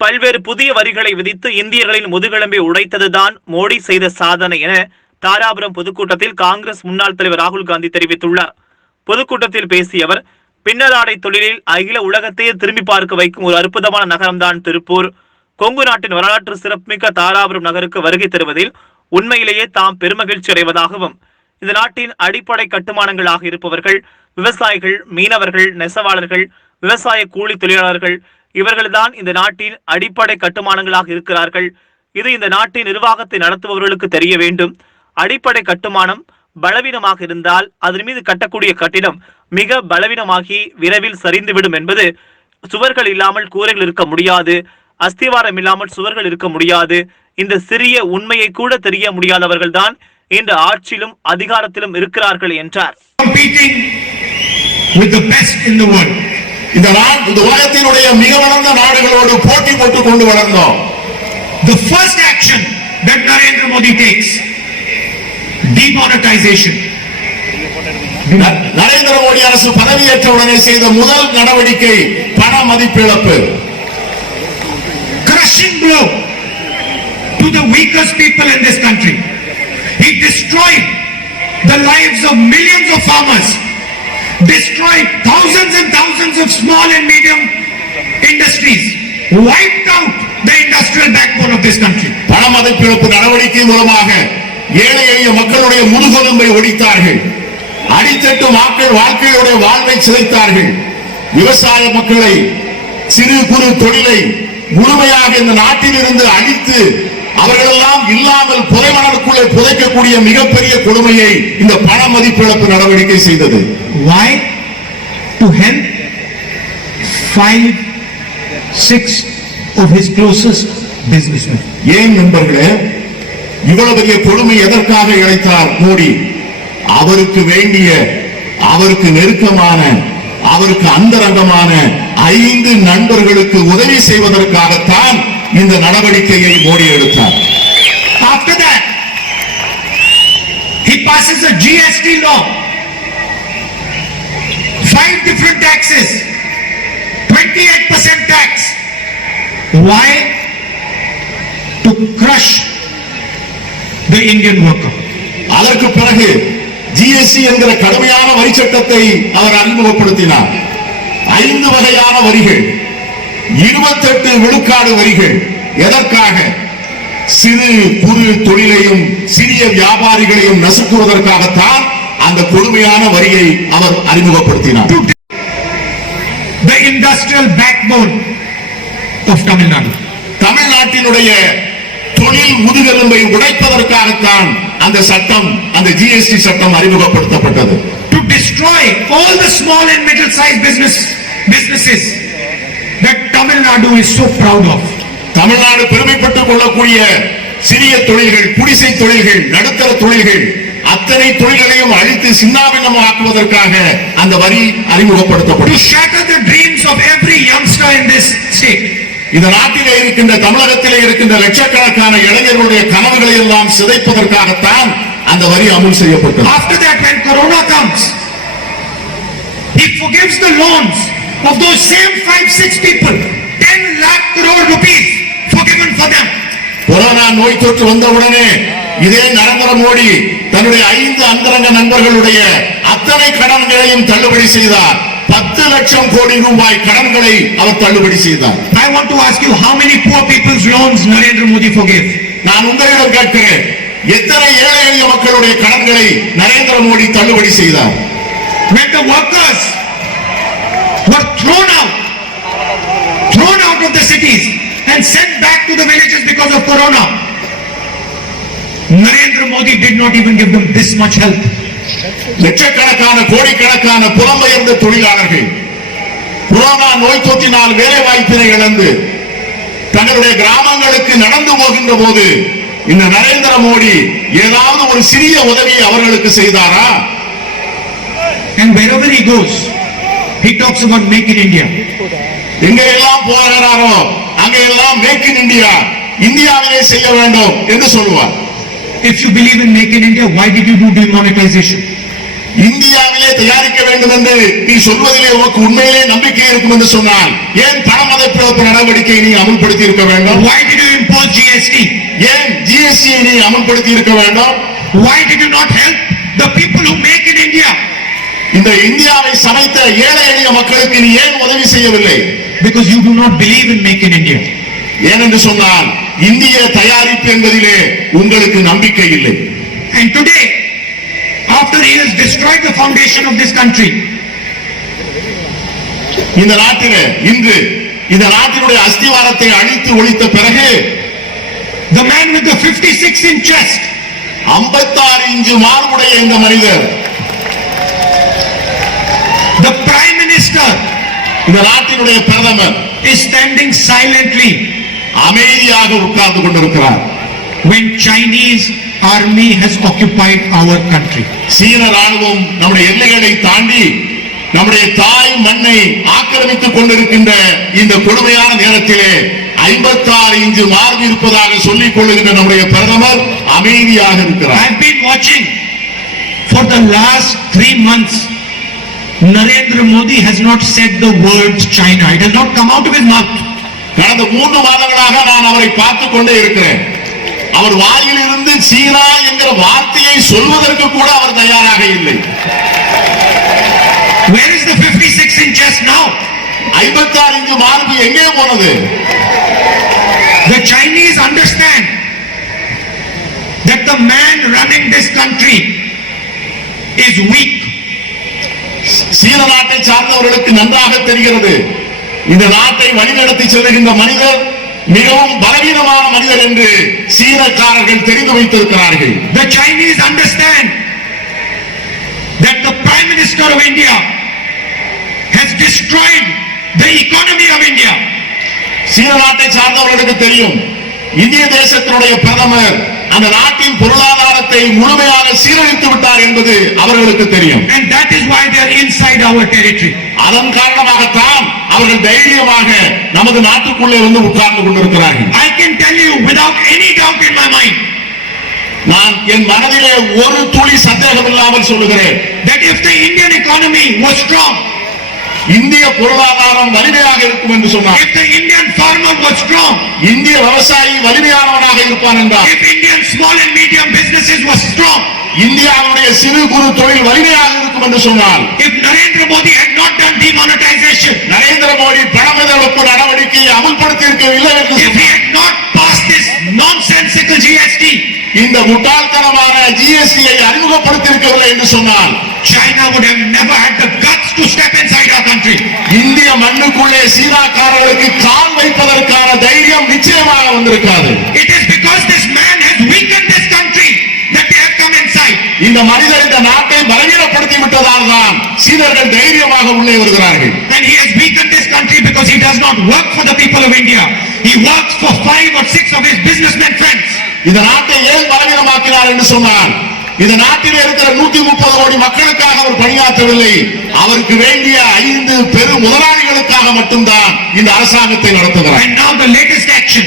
பல்வேறு புதிய வரிகளை விதித்து இந்தியர்களின் முதுகெலும்பை உடைத்ததுதான் மோடி செய்த சாதனை என தாராபுரம் பொதுக்கூட்டத்தில் காங்கிரஸ் முன்னாள் தலைவர் ராகுல் காந்தி தெரிவித்துள்ளார். பொதுக்கூட்டத்தில் பேசிய அவர், பின்னலாடை தொழிலில் அகில உலகத்தையே திரும்பி பார்க்க வைக்கும் ஒரு அற்புதமான நகரம்தான் திருப்பூர். கொங்கு நாட்டின் வரலாற்று சிறப்புமிக்க தாராபுரம் நகருக்கு வருகை தருவதில் உண்மையிலேயே தாம் பெருமகிழ்ச்சி அடைவதாகவும், இந்த நாட்டின் அடிப்படை கட்டுமானங்களாக இருப்பவர்கள் விவசாயிகள், மீனவர்கள், நெசவாளர்கள், விவசாய கூலி தொழிலாளர்கள், இவர்கள்தான் இந்த நாட்டின் அடிப்படை கட்டுமானங்களாக இருக்கிறார்கள். இது இந்த நாட்டின் நிர்வாகத்தை நடத்துபவர்களுக்கு தெரிய வேண்டும். அடிப்படை கட்டுமானம் பலவீனமாக இருந்தால் அதன் மீது கட்டக்கூடிய கட்டிடம் மிக பலவீனமாகி விரைவில் சரிந்துவிடும் என்பது. சுவர்கள் இல்லாமல் கூரைகள் இருக்க முடியாது, அஸ்திவாரம் இல்லாமல் சுவர்கள் இருக்க முடியாது. இந்த சிறிய உண்மையை கூட தெரிய முடியாதவர்கள் தான் இந்த ஆட்சியிலும் அதிகாரத்திலும் இருக்கிறார்கள் என்றார். இந்த உலகத்தினுடைய மிக வளர்ந்த நாடுகளோடு போட்டி போட்டுக் கொண்டு வளர்ந்தோம். The first action that Narendra Modi takes, demonetization. Narendra Modi அரசு பதவியேற்ற உடனே செய்த முதல் நடவடிக்கை பண மதிப்பிழப்பு. Crushing blow to the weakest people in this country. He destroyed the lives of millions of farmers, destroyed thousands and thousands of small and medium industries, wiped out the industrial backbone of this country. பண மதிப்பிழப்பு நடவடிக்கை மூலமாக ஏழை எளிய மக்களுடைய முதுகெலும்பை ஒடித்தார்கள். அடித்தட்டு மக்கள் வாழ்க்கையுடைய வாழ்வை சிதைத்தார்கள். விவசாய மக்களை, சிறு குறு தொழிலை முழுமையாக இந்த நாட்டில் இருந்து அழித்து அவர்களெல்லாம் இல்லாமல் புதைமணலுக்குள்ளே புதைக்கக்கூடிய மிகப்பெரிய கொடுமையை இந்த பண மதிப்பிழப்பு நடவடிக்கை செய்தது. Why? To help 5-6 of his closest businessmen. ஏன் நண்பர்களே, இவ்வளவு பெரிய கொடுமை எதற்காக இழைத்தார் மோடி? அவருக்கு வேண்டிய, அவருக்கு நெருக்கமான, அவருக்கு அந்தரங்கமான 5 நண்பர்களுக்கு உதவி செய்வதற்காகத்தான் இந்த நடவடிக்கையை மோடி எடுத்தார். After that, he passes a GST law, 5 different taxes, 28% tax. Why? To crush the Indian worker. அதற்கு பிறகு ஜிஎஸ்டி என்கிற கடுமையான வரி சட்டத்தை அவர் அறிமுகப்படுத்தினார். 5 வகையான வரிகள், 28 விழுக்காடு வரிகள். எதற்காக? சிறு குறு தொழிலையும் சிறிய வியாபாரிகளையும் நசுக்குவதற்காகத்தான் அந்த கொடுமையான வரியை அவர் அறிமுகப்படுத்தினார். The industrial backbone of Tamil Nadu. தமிழ்நாட்டினுடைய தொழில் முதுகெலும்பை உடைப்பதற்காகத்தான் அந்த சட்டம், அந்த ஜிஎஸ்டி சட்டம் அறிமுகப்படுத்தப்பட்டது. To destroy all the small and middle sized businesses that Tamil Nadu is so proud of. Tamil Nadu பெருமைப்பட்டுக் கொள்ளக்கூடிய சிறிய தொழில்கள், குடிசை தொழில்கள், நடுத்தர தொழில்கள், அத்தனை தொழில்களையும் அழித்து சின்னாபின்னமாக்குவதற்காக அந்த வரி அறிமுகப்படுத்தப்பட்டது. To shatter the dreams of every youngster in this state. இந்த நாட்டிலே இருக்கின்ற, தமிழகத்திலே இருக்கின்ற லட்சக்கணக்கான இளைஞர்களுடைய கனவுகளை எல்லாம் சிதைப்பதற்காகத்தான் அந்த வரி அமல் செய்யப்பட்டது. After that, when Corona comes, he forgives the loans of those same 5-6 people. 10 lakh crore rupees forgiven for them. Corona நோய் தொற்று வந்தவுடனே இதே நரேந்திர மோடி தன்னுடைய 5 அந்தரங்க நண்பர்களுடைய அத்தனை கடன்களையும் தள்ளுபடி செய்தார். 10 லட்சம் கோடி ரூபாய் கடன்களை அவர் தள்ளுபடி செய்தார். I want to ask you, how many poor people's loans Narendra Modi forgave? நான் உங்களிடம் கேட்கிறேன், எத்தனை ஏழை எளிய மக்களுடைய கடன்களை நரேந்திர மோடி தள்ளுபடி செய்தார்? When the workers were thrown out of the cities and sent back to the villages because of Corona, Narendra Modi did not even give them this much help. லட்சக்கணக்கான கோடிக்கணக்கான புலம்பெயர்ந்த தொழிலாளர்கள் கொரோனா நோய் தொற்றினால் வேலை வாய்ப்பினை இழந்து தங்களுடைய கிராமங்களுக்கு நடந்து போகின்ற போது இந்த நரேந்திர மோடி ஏதாவது ஒரு சிறிய உதவி அவர்களுக்கு செய்தாரா? And wherever he goes, he talks about make in India. எங்க எல்லாம் போகிறாரோ அங்க எல்லாம் மேக் இன் இந்தியா, இந்தியாவிலே செய்ய வேண்டும் என்று சொல்லுவார். If you believe in make in India, why did you do demonetization? இந்தியாவிலே இந்தியாவிலேயே தயாரிக்க வேண்டும் என்று நீ சொல்வதிலே உனக்கு உண்மையிலே நம்பிக்கை இருக்கும் என்று சொன்னால் ஏன் பணமதிப்பிழப்பு நடவடிக்கையை நீ அமல்படுத்தி இருக்க வேண்டும்? Why did you impose GST? ஏன் GST நீ அமல்படுத்தி இருக்க வேண்டும்? Why did you not help the people who make in India? இந்த இந்தியாவை சமைத்த ஏழை எளிய மக்களுக்கு நீ ஏன் உதவி செய்யவில்லை? Because you do not believe in make in India. ஏனென்று சொன்னால் இந்திய தயாரிப்பு என்பதிலே உங்களுக்கு நம்பிக்கை இல்லை. And today, after he has destroyed the foundation of this country, இந்த நாட்டிலே இன்று இந்த நாட்டினுடைய அஸ்திவாரத்தை அழித்து ஒழித்த பிறகு the man with the 56-inch chest, 56 inch மார்புடைய இந்த மனிதர், the Prime Minister, இந்த நாட்டினுடைய பிரதமர் is standing silently அமைதியாக உட்கார்ந்து கொண்டிருக்கிறார். when Chinese army has occupied our country. சீன ராணுவம் நம்முடைய எல்லைகளை தாண்டி நம்முடைய தாய் மண்ணை ஆக்கிரமித்துக் கொண்டிருக்கின்ற இந்த கொடுமையான நேரத்திலே 56 இன்ச் மார்பு இருப்பதாக சொல்லிக் கொள்ளுகின்ற நம்முடைய பிரதமர் அமைதியாக இருக்கிறார். I have been watching for the last 3 months. Narendra Modi has not said the word China. It has not come out of his mouth. கடந்த 3 மாதங்களாக நான் அவரை பார்த்துக் கொண்டே இருக்கிறேன். அவர் வாயில் இருந்து சீனா என்கிற வார்த்தையை சொல்வதற்கு கூட அவர் தயாராக இல்லை. Where is the 56-inch chest now? 56 inch மார்பு எங்கே போனது? The Chinese understand that the man running this country is weak. சீன நாட்டை சார்ந்தவர்களுக்கு நன்றாக தெரிகிறது இந்த நாட்டை வழிநடத்தி செல்லுகின்ற மனிதர் மிகவும் பலவீனமான மனிதர் என்று சீனக்காரர்கள் தெரிந்து வைத்திருக்கிறார்கள். The Chinese understand that the Prime Minister of India has destroyed the economy of India. சீன நாட்டை சார்ந்தவர்களுக்கு தெரியும் இந்திய தேசத்தினுடைய பிரதமர் அந்த நாட்டின் பொருளாதாரத்தை முழுமையாக சீரழித்து விட்டார் என்பது அவர்களுக்கு தெரியும். And that is why they are inside our territory. அதன் காரணமாகத்தான் அவர்கள் தைரியமாக நமது நாட்டுக்குள்ளே வந்து உட்கார்ந்து கொண்டிருக்கிறார்கள். I can tell you without any doubt in my mind நான் என் மனதிலே ஒரு துளி சந்தேகம் இல்லாமல் சொல்லுகிறேன் that if the Indian economy was strong, இந்திய பொருளாதாரம் வலிமையாக இருக்கும் என்று சொன்னார். if the Indian farmer was strong, இந்திய விவசாயி வலிமையானவனாக இருப்பான் என்றார். if Indian small and medium businesses was strong, இந்தியாவுடைய சிறு குறு தொழில் வலிமையாக இருக்கும் என்று சொன்னார். if Narendra Modi had not done demonetization, Narendra Modi பணமதிப்பு நடவடிக்கையை அமல்படுத்தி இருக்கவில்லை என்று if he சொன்னார். had not passed this nonsensical GST, இந்த முட்டாள்தனமான ஜிஎஸ்டியை அறிமுகப்படுத்தி இருக்கவில்லை என்று சொன்னால் China would have never had the guts to step inside our country. இந்திய மண்ணுக்குள்ளே சீனாக்காரர்களுக்கு கால் வைப்பதற்கான தைரியம் நிச்சயமாக வந்திருக்காது. It is because this man has weakened this country that they have come inside. இந்த மனிதர் இந்த நாட்டை பலவீனப்படுத்தி விட்டதால் தான் சீனர்கள் தைரியமாக உள்ளே வருகிறார்கள். And he has weakened this country because he does not work for the people of India. He works for 5 or 6 of his businessmen friends. இந்த நாட்டை ஏன் பலவீனமாக்கினார் என்று சொன்னால் இந்த நாட்டில் இருக்கிற 130 கோடி மக்களுக்காக அவர் பணியாற்றவில்லை. அவருக்கு வேண்டிய 5 பெரு முதலாளிகளுக்காக மட்டும்தான் இந்த அரசாங்கத்தை நடத்துகிறார். And now the latest action